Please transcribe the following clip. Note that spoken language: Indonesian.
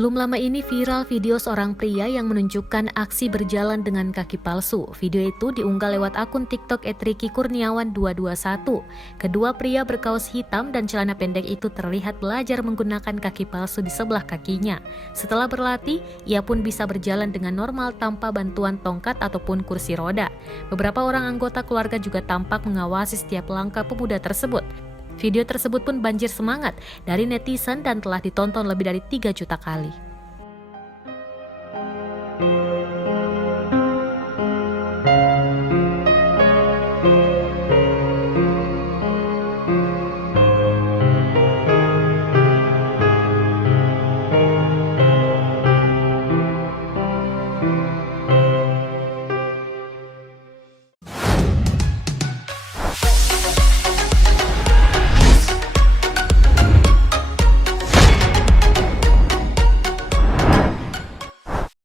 Belum lama ini viral video seorang pria yang menunjukkan aksi berjalan dengan kaki palsu. Video itu diunggah lewat akun TikTok @rikikurniawan221. Kedua pria berkaos hitam dan celana pendek itu terlihat belajar menggunakan kaki palsu di sebelah kakinya. Setelah berlatih, ia pun bisa berjalan dengan normal tanpa bantuan tongkat ataupun kursi roda. Beberapa orang anggota keluarga juga tampak mengawasi setiap langkah pemuda tersebut. Video tersebut pun banjir semangat dari netizen dan telah ditonton lebih dari 3 juta kali.